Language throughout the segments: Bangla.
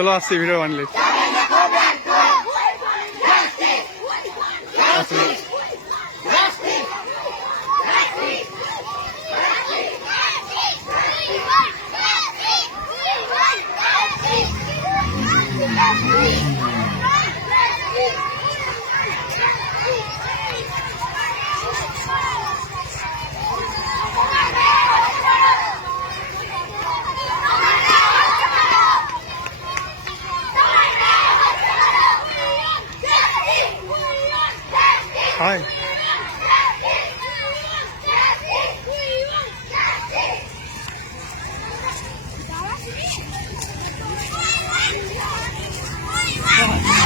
চলো আসছি ভিডিও বানলে হাই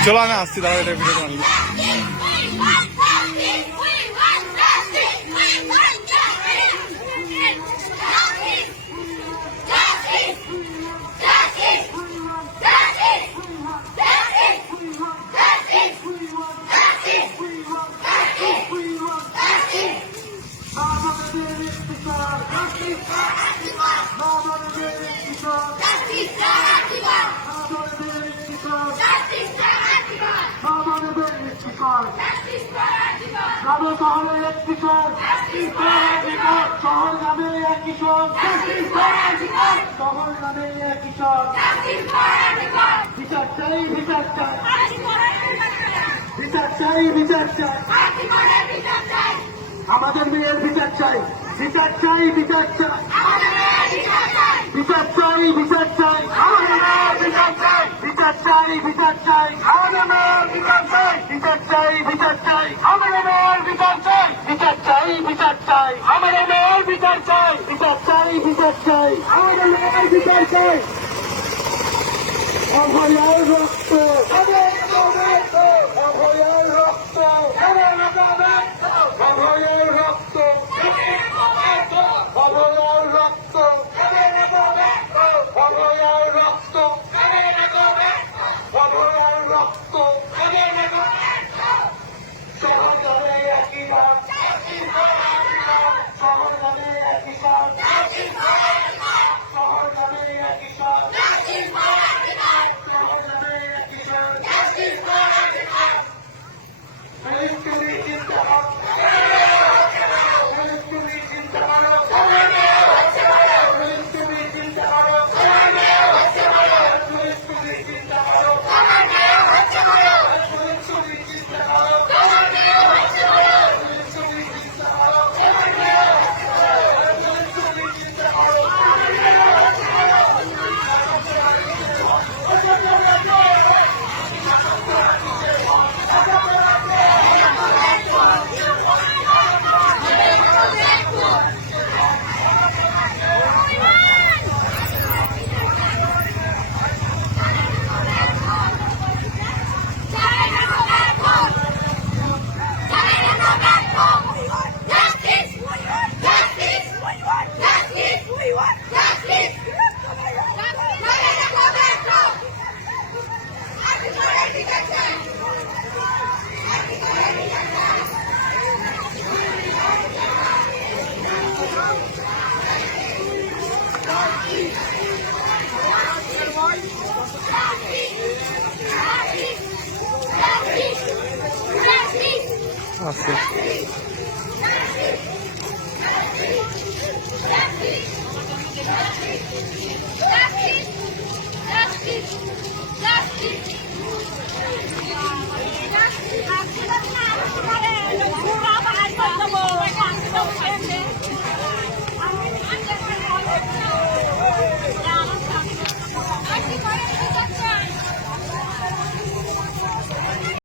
চলো আমি আসছি দাঁড়া এটা ভিডিও বানলে শহরের এক কিশোর শহর নামে এক কিশোর শহর নামে এক কিশোর বিচার চাই বিচার চাই বিচার চাই বিচার চাই আমাদের মেয়ের বিচার চাই বিচার চাই বিচার চাই বিচার চাই বিচার চাই আমাদের মেয়ের বিচার চাই বিচার চাই বিচার চাই আমাদের মেয়ের বিচার চাই বিচার চাই বিচার চাই আমাদের মেয়ের বিচার চাই বিচার চাই বিচার চাই আমাদের মেয়ের বিচার চাই বিচার চাই বিচার চাই আমাদের মেয়ের বিচার চাই অভয়ার রক্ত অভয়ার রক্ত অভয়ার রক্ত অভয়ার রক্ত অভয়ার রক্ত অভয়ার রক্ত শহর নামে একই নাম শহর নামে একই নাম শহর নামে একই নাম শহর নামে একই নাম ফিলিস্তিনি জিন্দাবাদ ফিলিস্তিনি জিন্দাবাদ ফিলিস্তিনি জিন্দাবাদ ফিলিস্তিনি জিন্দাবাদ ফিলিস্তিনি জিন্দাবাদ আসছে Justice!